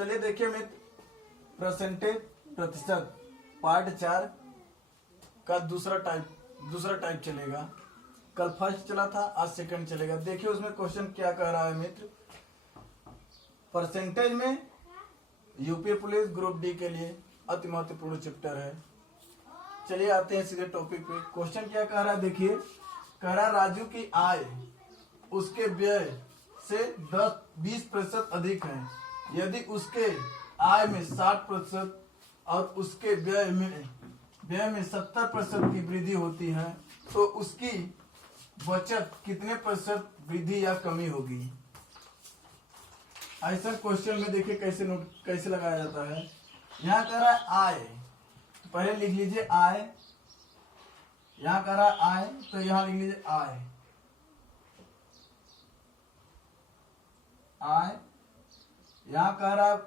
चलिए देखिए मित्र, परसेंटेज प्रतिशत पार्ट 4 का दूसरा टाइप चलेगा। कल फर्स्ट चला था, आज सेकंड चलेगा। देखिए उसमें क्वेश्चन क्या कह रहा है मित्र। परसेंटेज में यूपी पुलिस ग्रुप डी के लिए अति महत्वपूर्ण चैप्टर है। चलिए आते हैं सीधे टॉपिक पे। क्वेश्चन क्या कह रहा है देखिए, कह रहा राजू की आय उसके व्यय से 10-20% अधिक है। यदि उसके आय में 60% और उसके व्यय में 70% की वृद्धि होती है तो उसकी बचत कितने प्रतिशत वृद्धि या कमी होगी। ऐसा क्वेश्चन में देखिए कैसे लगाया जाता है। यहाँ कह रहा है आय, तो पहले लिख लीजिए आय। यहाँ कह रहा है आय, तो यहाँ लिख लीजिए आय। यहाँ कह रहा है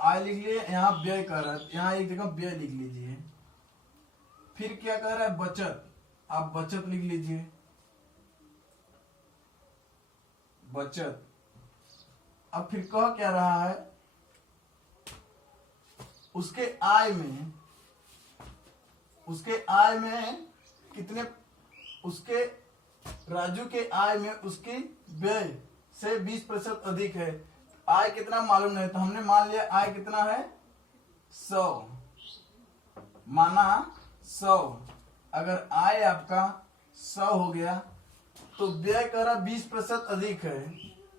आय लिख लीजिए। यहाँ व्यय कह रहा है, यहाँ एक जगह व्यय लिख लीजिए। फिर क्या कह रहा है बचत, आप बचत लिख लीजिए, बचत। अब फिर कह क्या रहा है, उसके आय में कितने, उसके राजू के आय में उसकी व्यय से 20% अधिक है। आय कितना मालूम नहीं, तो हमने मान लिया आय कितना है 100, माना 100। अगर आय आपका 100 हो गया तो व्यय कर रहा 20% अधिक है।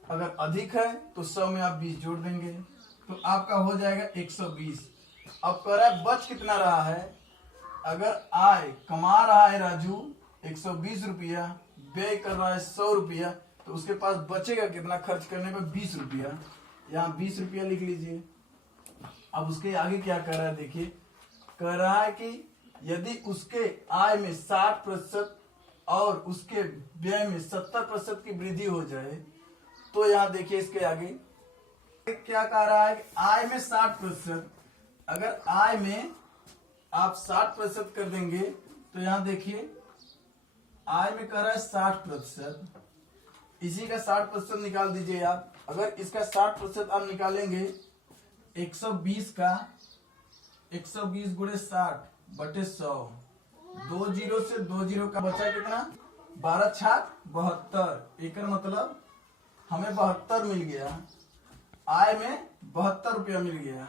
अगर अधिक है तो 100 में आप 20 जोड़ देंगे तो आपका हो जाएगा 120। अब कह रहा है बच कितना रहा है। अगर आय कमा रहा है राजू 120 रुपया, व्यय कर रहा है 100 रुपया, तो उसके पास बचेगा कितना खर्च करने पर 20 रुपया। यहाँ 20 रुपया लिख लीजिए। अब उसके आगे क्या कर रहा है देखिए, कह रहा है कि यदि उसके आय में 60% और उसके व्यय में 70% की वृद्धि हो जाए तो यहाँ देखिए इसके आगे क्या कह रहा है कि आय में 60%, अगर आय में आप 60% कर देंगे तो यहाँ देखिए आय में कह रहा है 60%, इसी का 60% निकाल दीजिए आप। अगर इसका 60% आप निकालेंगे 120 का 120 गुणे 60 बटे 100, 2 जीरो से 2 जीरो का बचा कितना 12 छाक 72। एक मतलब हमें 72 मिल गया, आय में 72 रुपया मिल गया।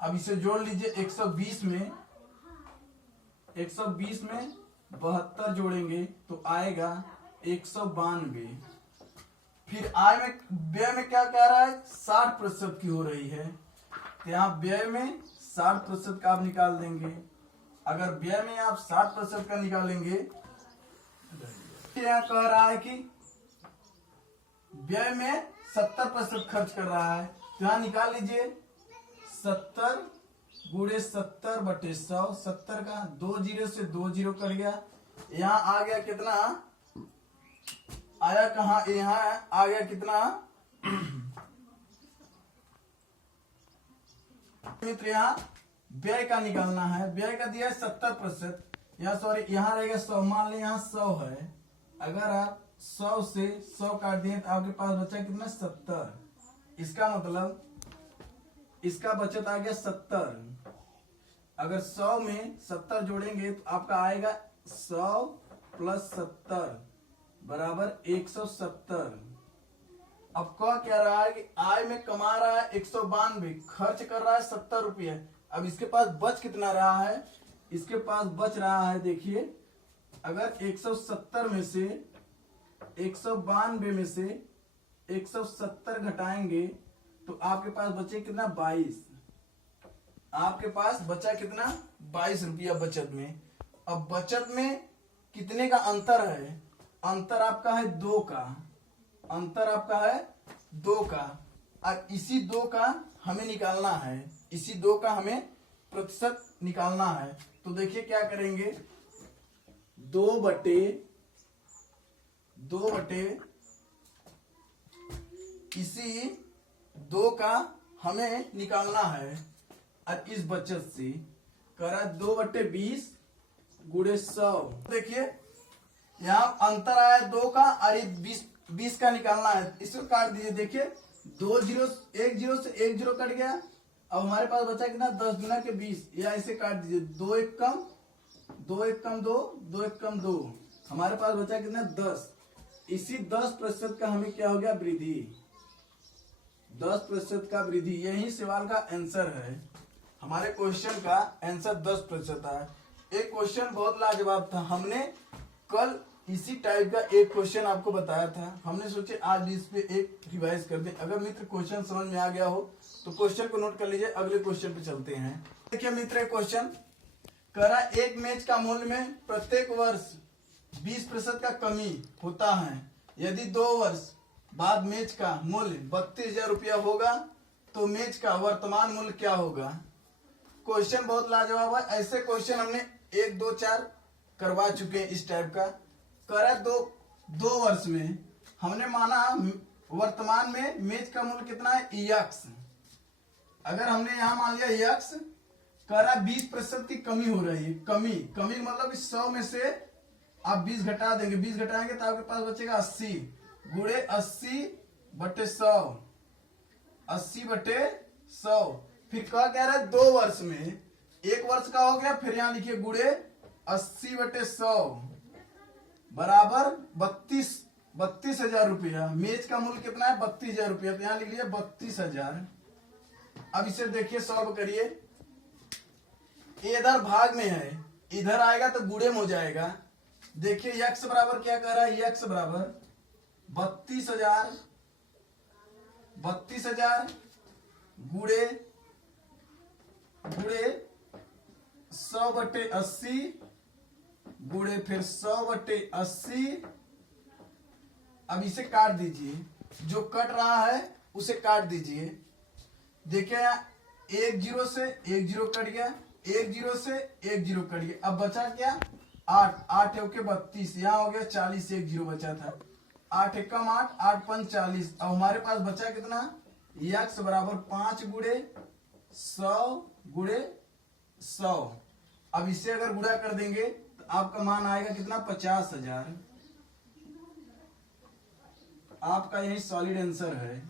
अब इसे जोड़ लीजिए 120 में 72 जोड़ेंगे तो आएगा 192। फिर आय में व्यय में क्या कह रहा है 60% की हो रही है, तो यहाँ व्यय में 60% का आप निकाल देंगे। अगर व्यय में आप 60% का निकालेंगे, यहाँ कह रहा है कि व्यय में 70% खर्च कर रहा है, तो यहाँ निकाल लीजिए 70 गुणे 70 बटे 100। 70 का 2 जीरो से 2 जीरो कर गया, यहाँ आ गया कितना आया, कहा यहाँ आ गया कितना मित्र। यहाँ व्यय का निकालना है, व्यय का दिया है 70%, यहाँ सॉरी यहाँ रहेगा 100। मान ली यहाँ 100 है, अगर आप 100 से 100 काट दिए तो आपके पास बचा कितना 70। इसका मतलब इसका बचत आ गया 70। अगर 100 में 70 जोड़ेंगे तो आपका आएगा 100 प्लस 70 बराबर 170। अब क्या रहा है कि आय में कमा रहा है 192, खर्च कर रहा है 70 रुपये। अब इसके पास बच कितना रहा है, इसके पास बच रहा है देखिए, अगर 170 में से 192 में से 170 घटाएंगे तो आपके पास बचे कितना 22। आपके पास बचा कितना 22 रुपया बचत में। अब बचत में कितने का अंतर है, अंतर आपका है 2 का, अंतर आपका है 2 का। अब इसी 2 का हमें निकालना है, इसी 2 का हमें प्रतिशत निकालना है। तो देखिए क्या करेंगे, 2 बटे इसी 2 का हमें निकालना है। अब इस बचत से कह रहा है 2/20 गुणे 100। देखिए यहाँ अंतर आया 2 का और 20 का निकालना है, इसको काट दीजिए। देखिए दो जीरो, एक जीरो से एक जीरो कट गया। अब हमारे पास बचा कितना, 10 गुना के 20, या इसे काट दीजिए, 2 एक कम 2 एक कम 2, 2 एक कम 2, हमारे पास बचा कितना 10। इसी 10% का हमें क्या हो गया, वृद्धि, 10% का वृद्धि। यही सवाल का आंसर है, हमारे क्वेश्चन का आंसर 10% है। एक क्वेश्चन बहुत लाजवाब था, हमने कल इसी टाइप का एक क्वेश्चन आपको बताया था, हमने सोचे आज इस पे एक रिवाइज कर दे। अगर मित्र क्वेश्चन समझ में आ गया हो तो क्वेश्चन को नोट कर लीजिए, अगले क्वेश्चन पे चलते हैं। देखिए मित्र, क्वेश्चन कह रहा है एक मैच का मूल्य में प्रत्येक वर्ष 20% का कमी होता है। यदि 2 वर्ष बाद मैच का मूल्य 32,000 रुपया होगा तो मैच का वर्तमान मूल्य क्या होगा। क्वेश्चन बहुत लाजवाब है, ऐसे क्वेश्चन हमने 1 2 4 करवा चुके हैं इस टाइप का। कह रहा है दो वर्ष में हमने माना वर्तमान में मैच का मूल्य कितना है, EX। अगर हमने यहाँ मान लिया EX, कह रहा है 20% की कमी हो रही है। कमी मतलब 100 में से आप 20 घटा देंगे, 20 घटाएंगे तो आपके पास बचेगा 80 गुणे 80/100, 80/100। फिर क्या कह रहा है 2 वर्ष में, 1 वर्ष का हो गया, फिर यहाँ लिखिए गुणे 80/100 बराबर 32,000 रुपया। मैच का मूल्य कितना है, 32,000 रुपया, तो यहाँ लिख लिया 32,000। अब इसे देखिए, सॉल्व करिए। इधर भाग में है, इधर आएगा तो गुणे में हो जाएगा। देखिए यक्स बराबर क्या कह रहा है, यक्स बराबर 32,000 गुणे 100/80 गुणे फिर 100/80। अब इसे काट दीजिए, जो कट रहा है उसे काट दीजिए। देखिए यहाँ 1 जीरो से 1 जीरो कट गया, 1 जीरो से 1 जीरो कट गया। अब बचा क्या, 8 होके 32, यहाँ हो गया 40, 1 जीरो बचा था, 8 एकम 8, 8 पंच 40। अब हमारे पास बचा कितना, यक्स बराबर 5 गुणे 100 अब इसे अगर गुणा कर देंगे तो आपका मान आएगा कितना, 50,000। आपका यही सॉलिड आंसर है।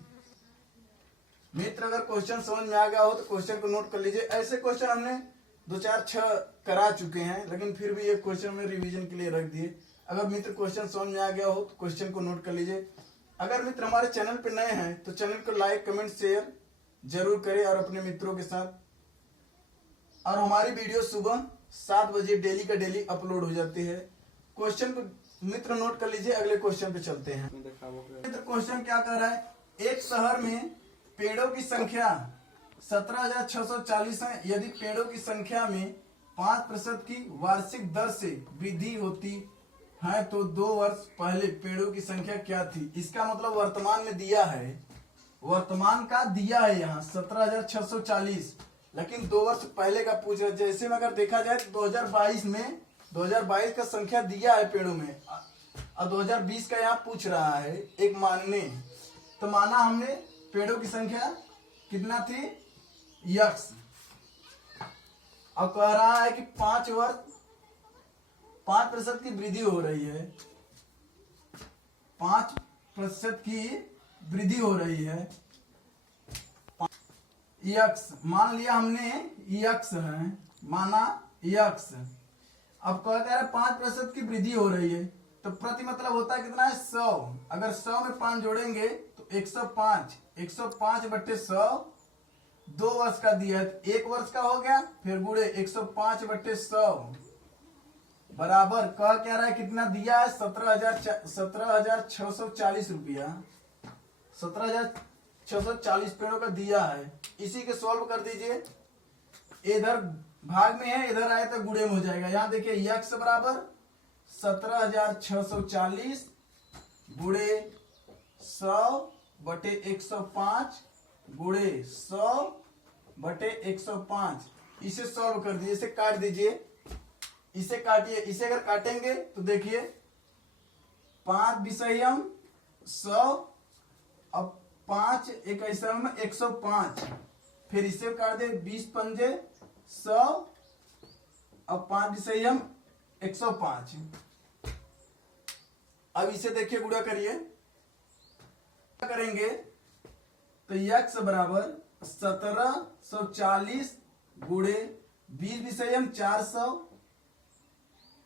मित्र अगर क्वेश्चन समझ में आ गया हो तो क्वेश्चन को नोट कर लीजिए। ऐसे क्वेश्चन हमने 2 4 6 करा चुके हैं, लेकिन फिर भी एक क्वेश्चन में रिवीजन के लिए रख दिए। अगर मित्र क्वेश्चन समझ में आ गया हो तो क्वेश्चन को नोट कर लीजिए। अगर मित्र हमारे चैनल पर नए हैं तो चैनल को लाइक कमेंट शेयर जरूर करें और अपने मित्रों के साथ। और हमारी वीडियो सुबह 7 बजे डेली का डेली अपलोड हो जाती है। क्वेश्चन को मित्र नोट कर लीजिए, अगले क्वेश्चन पे चलते हैं। मित्र क्वेश्चन क्या कह रहा है, एक शहर में पेड़ों की संख्या 17,640 है। यदि पेड़ों की संख्या में 5% की वार्षिक दर से वृद्धि होती है तो 2 वर्ष पहले पेड़ों की संख्या क्या थी। इसका मतलब वर्तमान में दिया है, वर्तमान का दिया है यहाँ 17,640, लेकिन 2 वर्ष पहले का पूछ रहा है। जैसे में अगर देखा जाए तो 2022 का संख्या दिया है पेड़ों में, और 2020 का यहाँ पूछ रहा है एक मानने। तो माना हमने पेड़ों की संख्या कितना थी, यक्स। अब कह रहा है कि 5% की वृद्धि हो रही है, 5% की वृद्धि हो रही है। यक्स मान लिया हमने, यक्स है, माना यक्स। अब कहता है 5% की वृद्धि हो रही है तो प्रति मतलब होता है कितना है, 100। अगर 100 में 5 जोड़ेंगे तो 105, 105/100 2 वर्ष का दिया है, 1 वर्ष का हो गया, फिर गुणे 105/100 बराबर कह क्या रहा है, कितना दिया है, 17,640 रुपया, 17,640 पेड़ों का दिया है। इसी के सॉल्व कर दीजिए। इधर भाग में है, इधर आए तो गुणे में हो जाएगा। यहाँ देखिए यक्स बराबर 17,640 गुणे 100/105 गुणे 100/105। इसे सॉल्व कर दीजिए, इसे काट दीजिए, इसे काटिए। इसे अगर काटेंगे तो देखिए 5 विषयम 100, अब 5 एक ऐसा में 105, फिर इसे काट दे 20 पंजे 100, अब 5 विषयम 105। अब इसे देखिए गुणा करिए, करेंगे तो x बराबर 1740 गुणे 20 विषयम 400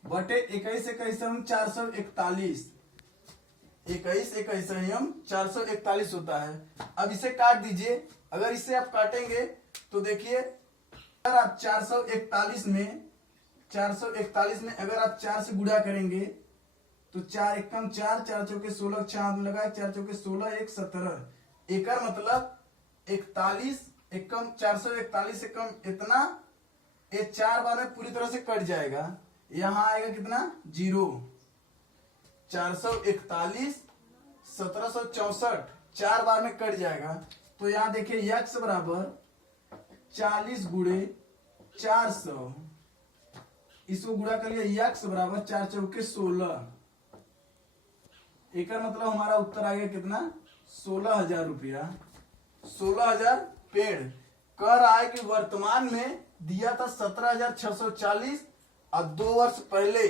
बटे 21 इकाईसम 441, 21 इकाईसम 441 होता है। अब इसे काट दीजिए। अगर इसे आप काटेंगे तो देखिए, अगर आप 441 में अगर आप 4 से गुणा करेंगे तो 4 एकम 4, 4 चौके 16, 4 लगा 4 चौके 16, 1 17। एक मतलब 41 एकम 441 एकम इतना, ये 4 बार में पूरी तरह से कट जाएगा। यहाँ आएगा कितना 0, 441 1764 4 बार में कट जाएगा। तो यहाँ देखिए x बराबर 40 गुणे 400, इसको गुणा कर लिया, x बराबर 4 चौके 16। एक मतलब हमारा उत्तर आ गया कितना 16,000 रुपया। 16,000 पेड़। कह रहा है कि वर्तमान में दिया था 17,640 और 2 वर्ष पहले,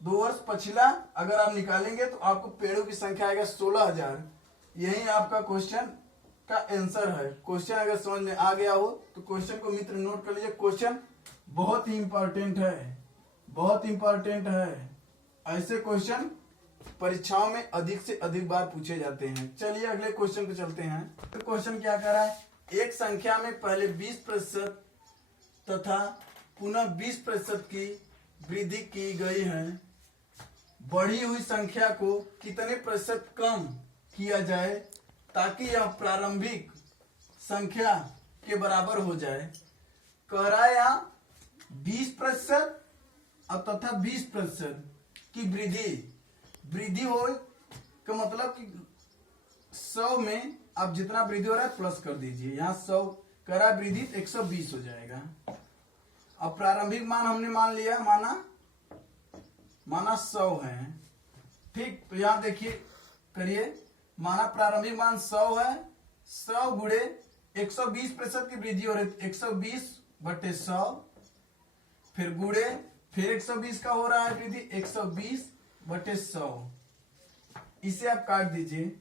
2 वर्ष पछिला अगर आप निकालेंगे तो आपको पेड़ों की संख्या आएगा 16,000। यही आपका क्वेश्चन का आंसर है। क्वेश्चन अगर समझ में आ गया हो तो क्वेश्चन को मित्र नोट कर लीजिए। क्वेश्चन बहुत ही इंपॉर्टेंट है, बहुत इंपॉर्टेंट है। ऐसे क्वेश्चन परीक्षाओं में अधिक से अधिक बार पूछे जाते हैं। चलिए अगले क्वेश्चन पे चलते हैं। तो क्वेश्चन क्या कह रहा है, एक संख्या में पहले 20% तथा पुनः 20% की वृद्धि की गई है। बढ़ी हुई संख्या को कितने प्रतिशत कम किया जाए ताकि यह प्रारंभिक संख्या के बराबर हो जाए। कह रहा है यहाँ 20% और तथा 20% की वृद्धि हो का मतलब कि 100 में आप जितना वृद्धि हो रहा है प्लस कर दीजिए। यहाँ 100 कह रहा है वृद्धि 120 हो जाएगा। अब प्रारंभिक मान हमने मान लिया, माना 100 है। ठीक, तो यहाँ देखिए करिए, माना प्रारंभिक मान 100 है। 100 गुणे 120% की वृद्धि हो रही है, 120 बटे 100, फिर गुणे फिर 120 का हो रहा है वृद्धि, 120 बटे 100। इसे आप काट दीजिए।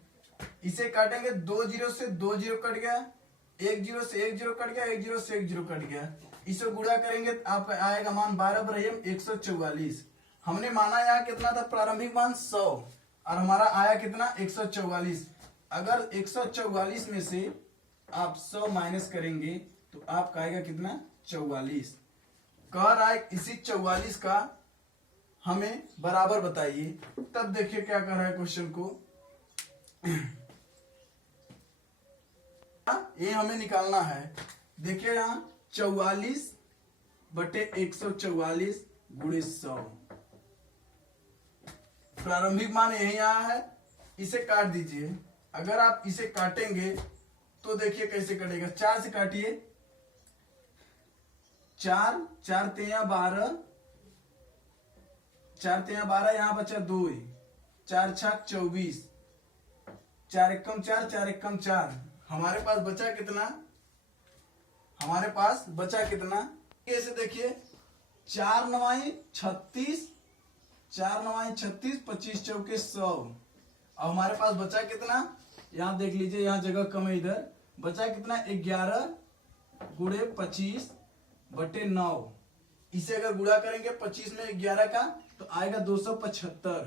इसे काटेंगे 2 जीरो से 2 जीरो कट गया, 1 जीरो से 1 जीरो कट गया, 1 जीरो से 1 जीरो कट गया। इसे गुणा करेंगे तो आपका आएगा मान 12 बराबर 144। हमने माना यहाँ कितना था, प्रारंभिक मान 100 और हमारा आया कितना 144। अगर 144 में से आप 100 माइनस करेंगे तो आपका आएगा कितना 44। कह रहा है इसी 44 का हमें बराबर बताइए। तब देखिए क्या कर रहा है क्वेश्चन को, ये हमें निकालना है। देखिए यहाँ 44 बटे 144 गुणे 100, प्रारंभिक मान यही आया है। इसे काट दीजिए। अगर आप इसे काटेंगे तो देखिए कैसे कटेगा। 4 से काटिए, 4 4 तेया 12, 4 तेया 12, यहाँ बचा 2, 4 छक 24, 4 एकम 4, 4 एकम 4। हमारे पास बचा कितना, कैसे देखिए 4 9 36, 4 9 36, 25 चौके 100। अब हमारे पास बचा कितना, यहाँ देख लीजिए, यहाँ जगह कम है, इधर बचा कितना 11 गुणे 25 बटे 9। इसे अगर गुणा करेंगे 25 में 11 का तो आएगा 275।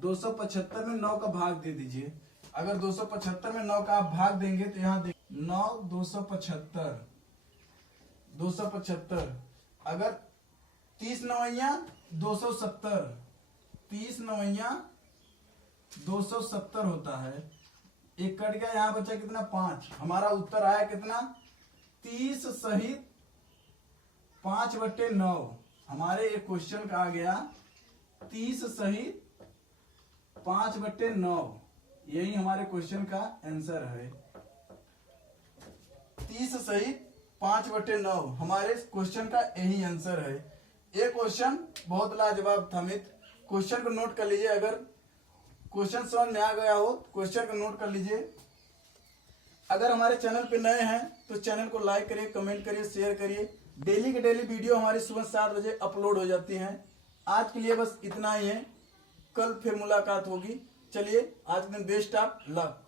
275 में 9 का भाग दे दीजिए। अगर 275 में 9 का आप भाग देंगे तो यहाँ देख 9 275, 275। अगर 30 नवैया 270, 30 नवैया 270 होता है। एक कट गया, यहाँ बचा कितना 5। हमारा उत्तर आया कितना 30 सहित 5 बटे 9। हमारे एक क्वेश्चन का आ गया 30 सहित 5 बटे 9। यही हमारे क्वेश्चन का आंसर है। 30 सहित 5 बटे 9 हमारे क्वेश्चन का यही आंसर है। ये क्वेश्चन बहुत लाजवाब था मित्र। क्वेश्चन को नोट कर लीजिए। अगर क्वेश्चन समझ में आ गया हो क्वेश्चन को नोट कर लीजिए। अगर हमारे चैनल पे नए हैं तो चैनल को लाइक करिए, कमेंट करिए, शेयर करिए। डेली की डेली वीडियो हमारी सुबह 7 बजे अपलोड हो जाती हैं। आज के लिए बस इतना ही है, कल फिर मुलाकात होगी। चलिए आज के दिन बेस्ट ऑफ लक।